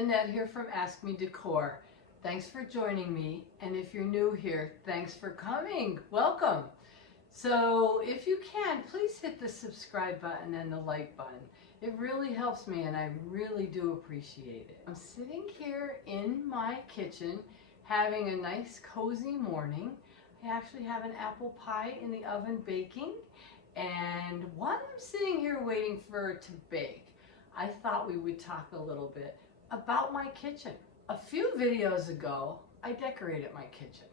Annette here from Ask Me Decor. Thanks for joining me, and if you're new here, thanks for coming. Welcome. So if you can, please hit the subscribe button and the like button. It really helps me and I really do appreciate it. I'm sitting here in my kitchen having a nice cozy morning. I actually have an apple pie in the oven baking, and while I'm sitting here waiting for it to bake, I thought we would talk a little bit about my kitchen. A few videos ago, I decorated my kitchen.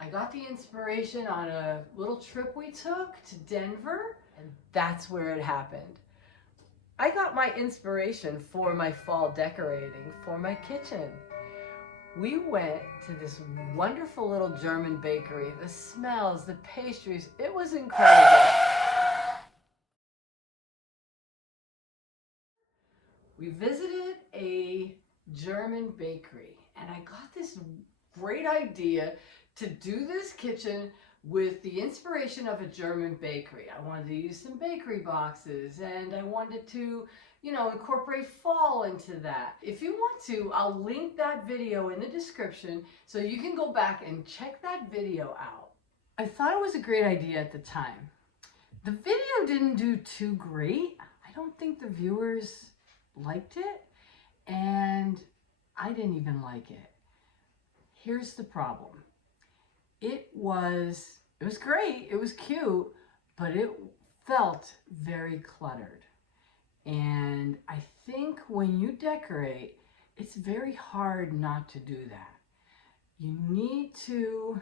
I got the inspiration on a little trip we took to Denver, and that's where it happened. I got my inspiration for my fall decorating for my kitchen. We went to this wonderful little German bakery. The smells, the pastries, it was incredible. We visited a German bakery and I got this great idea to do this kitchen with the inspiration of a German bakery. I wanted to use some bakery boxes and I wanted to, incorporate fall into that. If you want to, I'll link that video in the description so you can go back and check that video out. I thought it was a great idea at the time. The video didn't do too great. I don't think the viewers liked it, and I didn't even like it. Here's the problem. It was great, it was cute, but it felt very cluttered. And I think when you decorate, it's very hard not to do that. You need to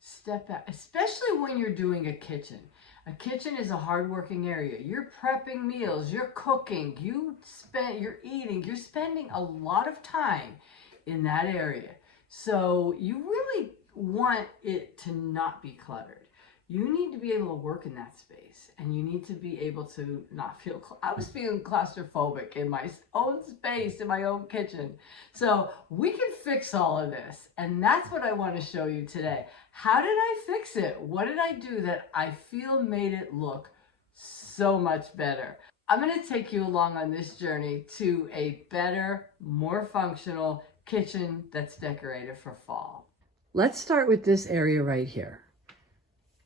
step back, especially when you're doing a kitchen. A kitchen is a hard-working area. You're prepping meals, you're cooking, you're eating, you're spending a lot of time in that area. So you really want it to not be cluttered. You need to be able to work in that space, and you need to be able to not feel, I was feeling claustrophobic in my own space, in my own kitchen. So we can fix all of this, and that's what I want to show you today. How did I fix it? What did I do that I feel made it look so much better? I'm going to take you along on this journey to a better, more functional kitchen that's decorated for fall. Let's start with this area right here.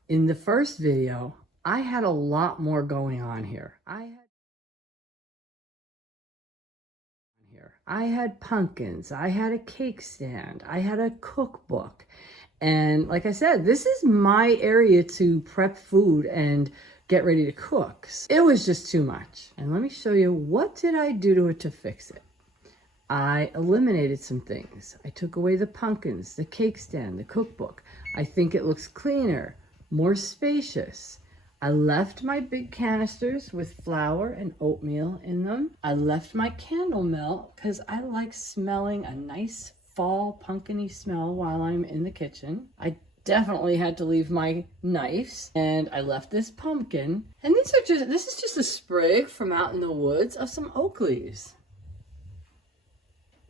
In the first video, I had a lot more going on here. I had pumpkins, I had a cake stand, I had a cookbook. And like I said, this is my area to prep food and get ready to cook. It was just too much. And let me show you, what did I do to it to fix it? I eliminated some things. I took away the pumpkins, the cake stand, the cookbook. I think it looks cleaner, more spacious. I left my big canisters with flour and oatmeal in them. I left my candle melt because I like smelling a nice fall pumpkin-y smell while I'm in the kitchen. I definitely had to leave my knives, and I left this pumpkin. And this is just a sprig from out in the woods of some oak leaves.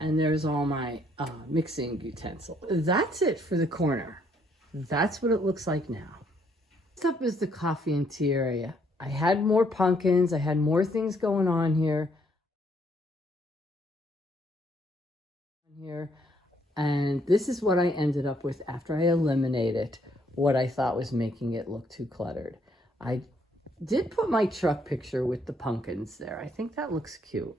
And there's all my mixing utensils. That's it for the corner. That's what it looks like now. Next up is the coffee and tea area. I had more pumpkins. I had more things going on here. And this is what I ended up with after I eliminated what I thought was making it look too cluttered. I did put my truck picture with the pumpkins there. I think that looks cute.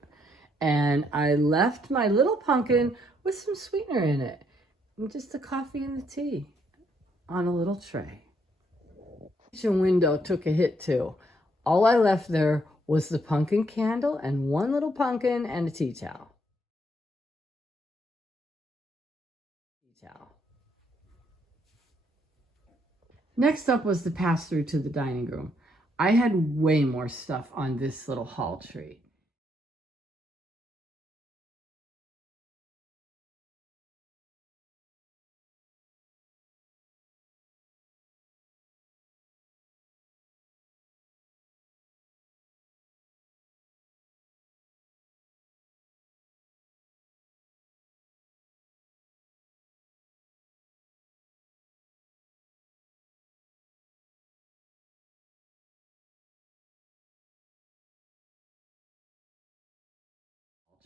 And I left my little pumpkin with some sweetener in it. And just the coffee and the tea on a little tray. The kitchen window took a hit too. All I left there was the pumpkin candle and one little pumpkin and a tea towel. Next up was the pass-through to the dining room. I had way more stuff on this little hall tree.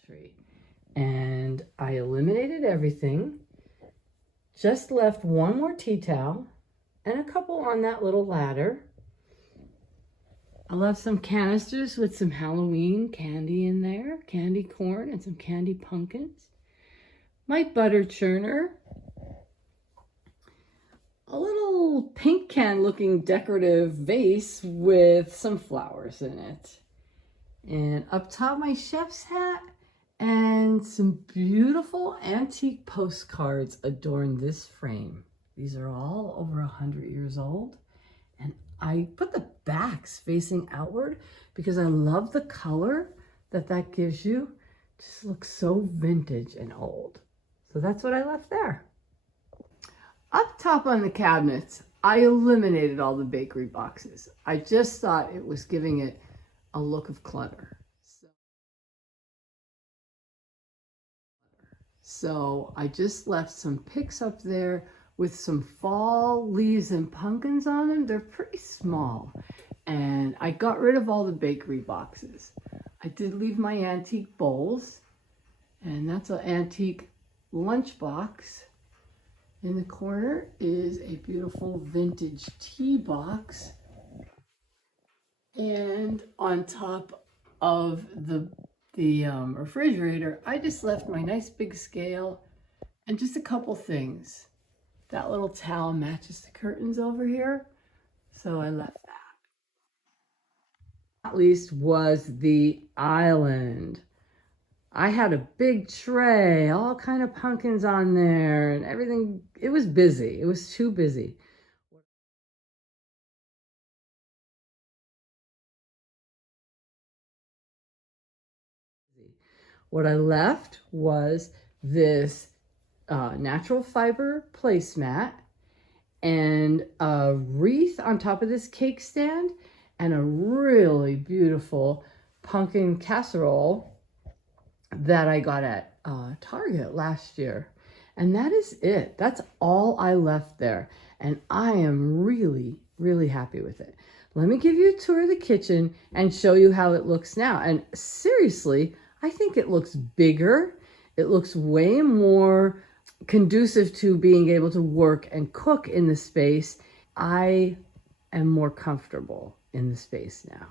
Tree. And I eliminated everything, just left one more tea towel and a couple on that little ladder. I left some canisters with some Halloween candy in there, candy corn and some candy pumpkins. My butter churner, a little pink can looking decorative vase with some flowers in it. And up top, my chef's hat and some beautiful antique postcards adorn this frame. These are all over 100 years old. And I put the backs facing outward because I love the color that gives you. Just looks so vintage and old. So that's what I left there. Up top on the cabinets, I eliminated all the bakery boxes. I just thought it was giving it a look of clutter. So I just left some picks up there with some fall leaves and pumpkins on them. They're pretty small. And I got rid of all the bakery boxes. I did leave my antique bowls, and that's an antique lunchbox. In the corner is a beautiful vintage tea box. And on top of the refrigerator, I just left my nice big scale and just a couple things. That little towel matches the curtains over here, so I left that. At least was the island. I had a big tray, all kind of pumpkins on there and everything. It was busy. It was too busy. What I left was this natural fiber placemat and a wreath on top of this cake stand and a really beautiful pumpkin casserole that I got at Target last year. And that is it. That's all I left there. And I am really, really happy with it. Let me give you a tour of the kitchen and show you how it looks now. And seriously, I think it looks bigger. It looks way more conducive to being able to work and cook in the space. I am more comfortable in the space now.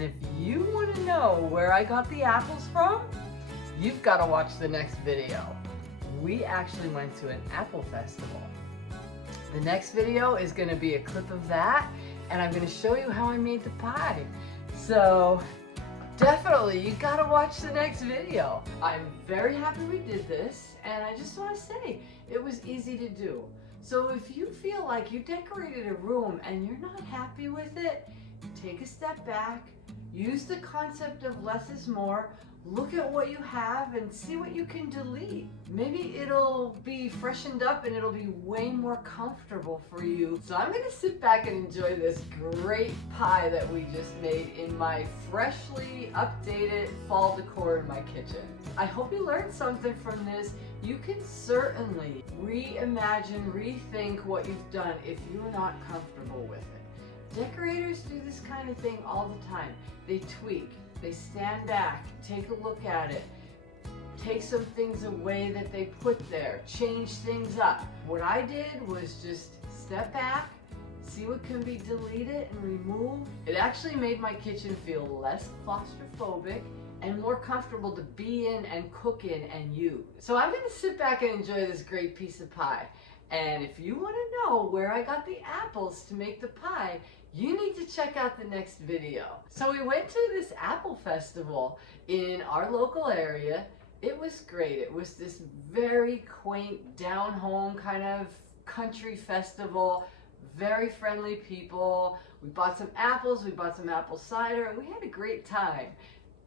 And if you want to know where I got the apples from, you've got to watch the next video. We actually went to an apple festival. The next video is going to be a clip of that, and I'm going to show you how I made the pie. So definitely, you got to watch the next video. I'm very happy we did this, and I just want to say it was easy to do. So if you feel like you decorated a room and you're not happy with it, take a step back, use the concept of less is more, look at what you have and see what you can delete. Maybe it'll be freshened up and it'll be way more comfortable for you. So I'm gonna sit back and enjoy this great pie that we just made in my freshly updated fall decor in my kitchen. I hope you learned something from this. You can certainly reimagine, rethink what you've done if you're not comfortable with it. Decorators do this kind of thing all the time. They tweak. They stand back, take a look at it, take some things away that they put there, change things up. What I did was just step back, see what can be deleted and removed. It actually made my kitchen feel less claustrophobic and more comfortable to be in and cook in and use. So I'm gonna sit back and enjoy this great piece of pie. And if you wanna know where I got the apples to make the pie, you need to check out the next video. So we went to this apple festival in our local area. It was great. It was this very quaint, down-home kind of country festival. Very friendly people. We bought some apples, we bought some apple cider, and we had a great time.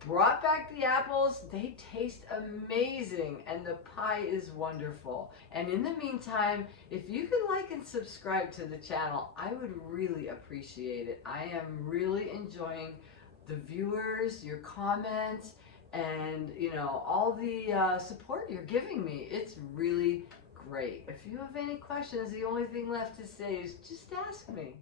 Brought back the apples. They taste amazing and the pie is wonderful. And in the meantime, if you could like and subscribe to the channel, I would really appreciate it. I am really enjoying the viewers, your comments, and all the support you're giving me. It's really great. If you have any questions, the only thing left to say is just ask me.